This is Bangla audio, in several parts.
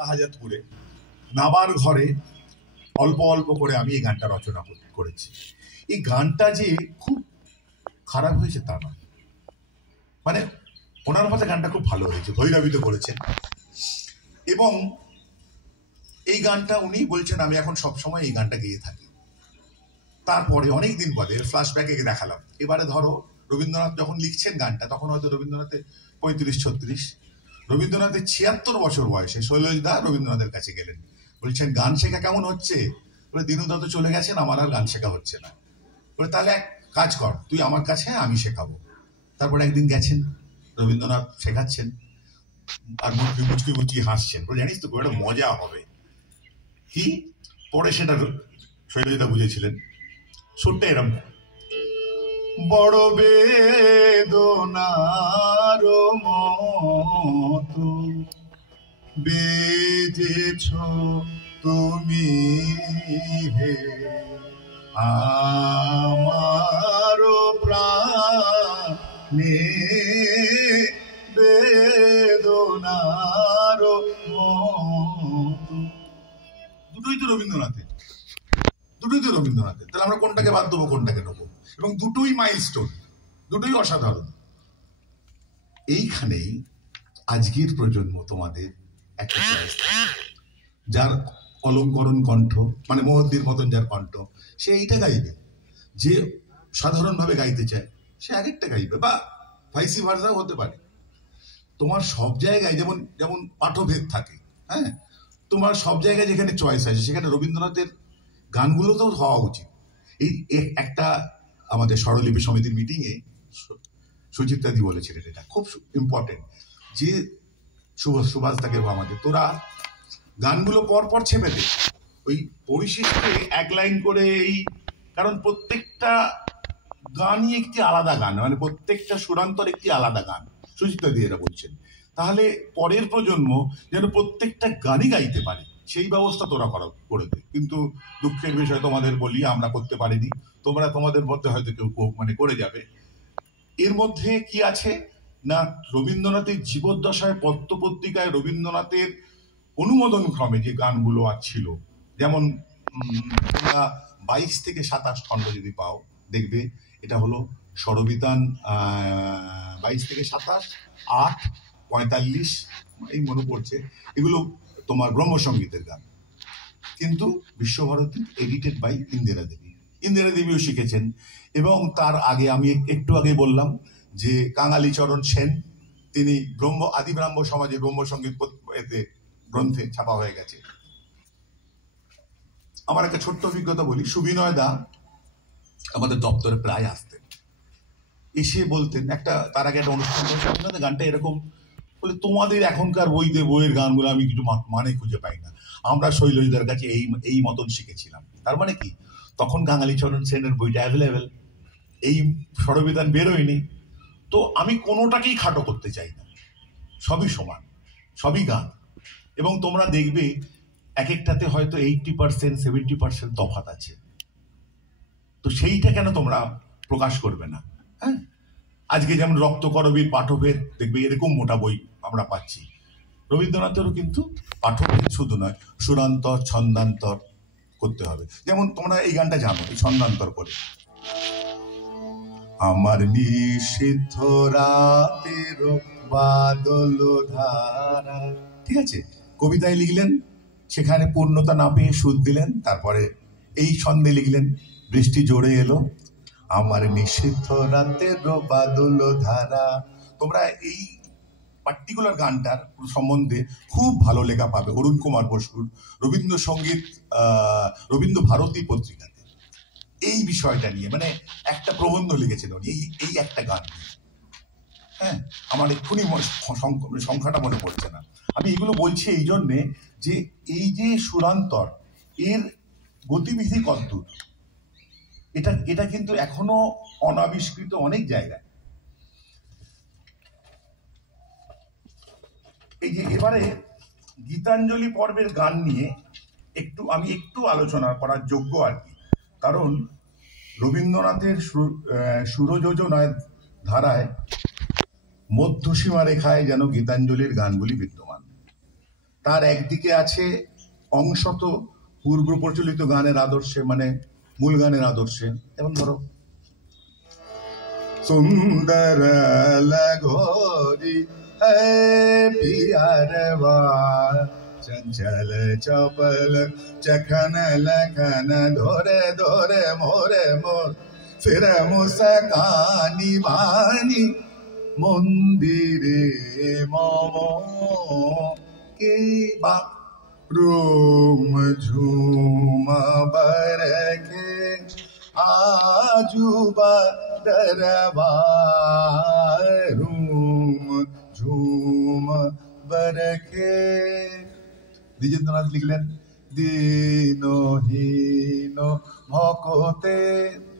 শাহজাদপুরে নাবার ঘরে অল্প অল্প করে আমি এই গানটা রচনা করেছি। এই গানটা যে খুব খারাপ হয়েছে তা না, মানে ওনার মধ্যে গানটা খুব ভালো হয়েছে, ভৈরবিত করেছেন। এবং এই গানটা উনি বলছেন আমি এখন সবসময় এই গানটা গেয়ে থাকি। তারপরে অনেক দিন পরে ফ্ল্যাশব্যাকে দেখালাম, এবারে ধরো রবীন্দ্রনাথ যখন লিখছেন গানটা তখন হয়তো রবীন্দ্রনাথের 35-36, রবীন্দ্রনাথের 76 বছর বয়সে শৈলজদা রবীন্দ্রনাথের কাছে গেলেন, বলছেন গান শেখা কেমন হচ্ছে? বলে দিনুদা তো চলে গেছেন, আমার আর গান শেখা হচ্ছে না। বলে তাহলে এক কাজ কর, তুই আমার কাছে, আমি শেখাবো। তারপরে একদিন গেছেন, রবীন্দ্রনাথ শেখাচ্ছেন আর মুচকি মুচকি হাসছেন, বলে জানিস তো খুব একটা মজা হবে। কি পরে সেটা শৈলজদা বুঝেছিলেন। শুনতে এরম, বড় বেদনার মতো বেজেছ তুমি হে আমার প্রাণে, বেদনার মতো। দুটোই তো রবীন্দ্রনাথের, তাহলে আমরা কোনটাকে বাদ দেবো, কোনটাকে নেবো? এবং দুটোই মাইলস্টোন, দুটোই অসাধারণ। এইখানেই আজকের প্রজন্ম তোমাদের একটা চয়েস, যার অলঙ্করণ কণ্ঠ, মানে মোহদ্দির মতন যার কণ্ঠ, সে এইটা গাইবে। যে সাধারণভাবে গাইতে চায় সে আরেকটা গাইবে, বা ভাইসি ভার্সাও হতে পারে। তোমার সব জায়গায় যেমন যেমন পাঠভেদ থাকে, হ্যাঁ, তোমার সব জায়গায় যেখানে চয়েস আছে সেখানে রবীন্দ্রনাথের গানগুলো তো হওয়া উচিত। এই একটা আমাদের স্বরলিপি সমিতির মিটিংয়ে সুচিত্রাদি বলেছিলেন, এটা খুব ইম্পর্টেন্ট, যে সুভাষ দাকে আমাদের তোরা গানগুলো পরপর ছেপে দে, ওই পরিশিষ্টে এক লাইন করে, এই কারণ প্রত্যেকটা গানই একটি আলাদা গান, মানে প্রত্যেকটা সুরান্তর একটি আলাদা গান, সুচিত্রাদি এরা বলছেন। তাহলে পরের প্রজন্ম যেন প্রত্যেকটা গানই গাইতে পারে, সেই ব্যবস্থা তোরা করে দে। কিন্তু দুঃখের বিষয় তোমাদের বলি, আমরা করতে পারিনি, তোমরা তোমাদের মধ্যে হয়তো কেউ মানে করে যাবে। এর মধ্যে কি আছে না, রবীন্দ্রনাথের জীবদ্দশায় পত্রপত্রিকায় রবীন্দ্রনাথের অনুমোদন ক্রমে যে গানগুলো ছিল, যেমন 22 থেকে 27 খণ্ড যদি পাও দেখবে, এটা হলো স্বরবিতান 22 থেকে 27, 8, 45 এই মনে পড়ছে, এগুলো তোমার ব্রহ্মসঙ্গীতের গান। কিন্তু বিশ্বভারতী এডিটেড বাই ইন্দিরা দেবীও শিখেছেন। এবং তার আগে আমি একটু আগে বললাম যে কাঙালিচরণ সেন, তিনি আদি ব্রাহ্ম সমাজে ব্রহ্মসঙ্গীত এতে গ্রন্থে ছাপা হয়ে গেছে। আমার একটা ছোট্ট অভিজ্ঞতা বলি, সুবিনয় দা আমাদের দপ্তরে প্রায় আসতেন, এসে বলতেন, তার আগে একটা অনুষ্ঠান হয়েছে, আপনাদের গানটা এরকম, বলে তোমাদের এখনকার বইয়ের গানগুলো আমি কিছু মানে খুঁজে পাই না, আমরা শৈলজদার কাছে এই মতন শিখেছিলাম। তার মানে কি, তখন কাঙালিচরণ সেনের বইটা অ্যাভেলেবেল, এই স্বরবিধান বেরোয়নি। তো আমি কোনোটাকেই খাটো করতে চাই না, সবই সমান, সবই গান। এবং তোমরা দেখবে এক একটাতে হয়তো 80%, 70% তফাৎ আছে, তো সেইটা কেন তোমরা প্রকাশ করবে না? হ্যাঁ, আজকে যেমন রক্তকরবীর পাঠভেদ দেখবে, এরকম মোটা বই আমরা পাচ্ছি। রবীন্দ্রনাথেরও কিন্তু পাঠভেদ শুধু নয়, সুরান্তর, ছন্দান্তর করতে হবে। যেমন তোমরা এই গানটা জানো, এই ছন্দান্তর করে, আমার নিষিদ্ধ রাতের বাদল ধারা, ঠিক আছে, কবিতায় লিখলেন, সেখানে পূর্ণতা না পেয়ে সুর দিলেন, তারপরে এই ছন্দে লিখলেন, বৃষ্টি জোরে এলো, আমার নিষিদ্ধ রাতের বাদল ধারা। তোমরা এই পার্টিকুলার গানটার সম্বন্ধে খুব ভালো লেখা পাবে অরুণ কুমার বসুর রবীন্দ্রসঙ্গীত রবীন্দ্র ভারতী পত্রিকাতে, এই বিষয়টা নিয়ে, মানে একটা প্রবন্ধ লিখেছিল এই একটা গান নিয়ে। হ্যাঁ, আমার এক্ষুনি সংখ্যাটা মনে পড়ছে না। আমি এগুলো বলছি এই জন্যে যে এই যে সুরান্তর, এর গতিবিধি কতদূর, এটা কিন্তু এখনো অনাবিষ্কৃত অনেক জায়গায়। এই যে এবারে গীতাঞ্জলি পর্বের গান নিয়ে আমি একটু আলোচনা করার যোগ্য আর কি, কারণ রবীন্দ্রনাথের সুরযোজনায় ধারায় মধ্যসীমা রেখায় যেন গীতাঞ্জলির গানগুলি বিদ্যমান। তার একদিকে আছে অংশত পূর্ব প্রচলিত গানের আদর্শে, মানে মূল গানের আদর্শে। যেমন ধরো, সুন্দর লগোরি পিয়ারবা চঞ্চল চপল চখন লখন ধরে ধরে মোরে মোর ফির মুসকানি বানি মন্দিরে মম কে বা রুম ঝুম বরকে आजुबा दरबार रूम झूम बरखे। দ্বিজেন্দ্রনাথ লিখলেন দীনহীন ভকতে,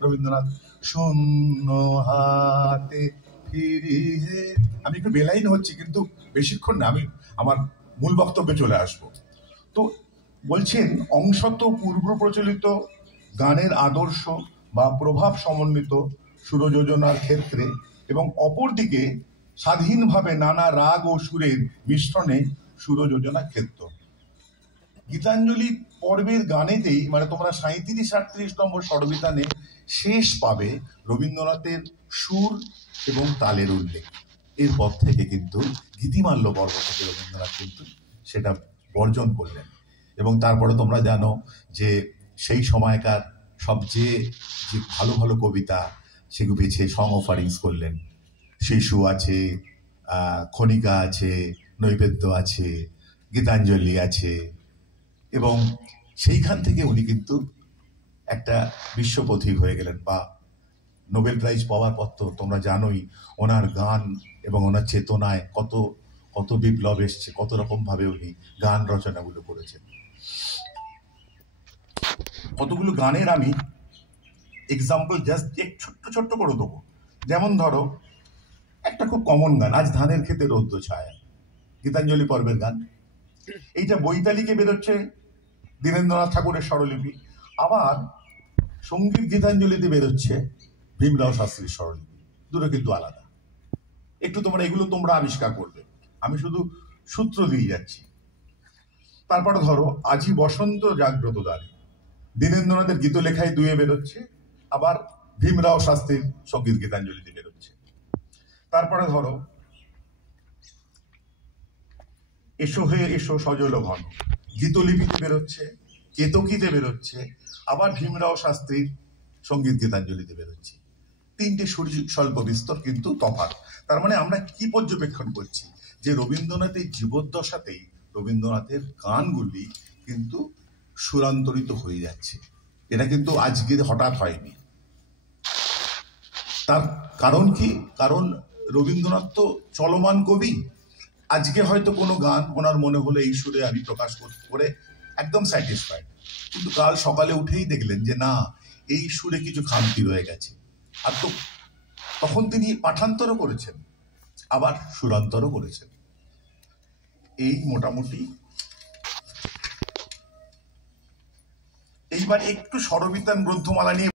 রবীন্দ্রনাথ শূন্য হাতে ফিরিয়ে। আমি একটু বেলাইন হচ্ছি, কিন্তু বেশিক্ষণ না, আমি আমার মূল বক্তব্যে চলে আসবো। তো বলছেন অংশত পূর্ব প্রচলিত গানের আদর্শ বা প্রভাব সমন্বিত সুরযোজনার ক্ষেত্রে, এবং অপরদিকে স্বাধীনভাবে নানা রাগ ও সুরের মিশ্রণে সুরযোজনা ক্ষেত্র। গীতাঞ্জলি পর্বের গানেতেই, মানে তোমরা 37-38 নম্বর স্বরবিতানে শেষ পাবে রবীন্দ্রনাথের সুর এবং তালের উল্লেখ। এরপর থেকে কিন্তু গীতিমাল্য পর্ব থেকে রবীন্দ্রনাথ কিন্তু সেটা বর্জন করলেন। এবং তারপরে তোমরা জানো যে সেই সময়কার সবচেয়ে যে ভালো ভালো কবিতা সেগুলো বেছে সং অফারিংস করলেন। শিশু আছে, খনিকা আছে, নৈবেদ্য আছে, গীতাঞ্জলি আছে, এবং সেইখান থেকে উনি কিন্তু একটা বিশ্বপথিক হয়ে গেলেন। বা নোবেল প্রাইজ পাওয়ার পর তো তোমরা জানোই ওনার গান এবং ওনার চেতনায় কত কত বিপ্লব এসছে, কত রকম ভাবে উনি গান রচনাগুলো করেছেন। কতগুলো গানের আমি এক্সাম্পল জাস্ট ছোট্ট ছোট্ট করে দেবো। যেমন ধরো একটা খুব কমন গান, আজ ধানের খেতে রৌদ্র ছায়া, গীতাঞ্জলি পর্বের গান। এইটা বৈতালিকে বেরোচ্ছে, দীনেন্দ্রনাথ ঠাকুরের স্বরলিপি। আবার সঙ্গীত গীতাঞ্জলিতে বেরোচ্ছে ভীমরাও শাস্ত্রীর স্বরলিপি। দুটো কিন্তু আলাদা। একটু তোমরা এগুলো তোমরা আবিষ্কার করবে, আমি শুধু সূত্র দিয়ে যাচ্ছি। তারপরে ধরো আজি বসন্ত জাগ্রত দ্বারে, দীনেন্দ্রনাথের গীতলেখায় দুয়ে বেরোচ্ছে, আবার ভীমরাও শাস্ত্রীর সঙ্গীত গীতাঞ্জলিতে বেরোচ্ছে। তারপরে ধরো এসো হে এসো সজল ঘন, গীতলিপিতে বেরোচ্ছে, কেতকীতে বেরোচ্ছে, আবার ভীমরাও শাস্ত্রীর সঙ্গীত গীতাঞ্জলিতে বেরোচ্ছে। তিনটে স্বল্প বিস্তর কিন্তু তফাৎ। তার মানে আমরা কি পর্যবেক্ষণ করছি, যে রবীন্দ্রনাথের জীবদ্দশাতেই রবীন্দ্রনাথের গানগুলি কিন্তু সুরান্তরিত হয়ে যাচ্ছে। এটা কিন্তু আজকে হঠাৎ হয়নি। তার কারণ কি? কারণ রবীন্দ্রনাথ তো চলমান কবি। আজকে হয়তো কোনো গান ওনার মনে হলো এই সুরে আমি প্রকাশ করে একদম স্যাটিসফাইড, কিন্তু কাল সকালে উঠেই দেখলেন যে না, এই সুরে কিছু খামতি রয়ে গেছে। আর তো তখন তিনি পাঠান্তরও করেছেন, আবার সুরান্তরও করেছেন। এই মোটামুটি। এইবার একটু স্বরবিতান গ্রন্থমালা নিয়ে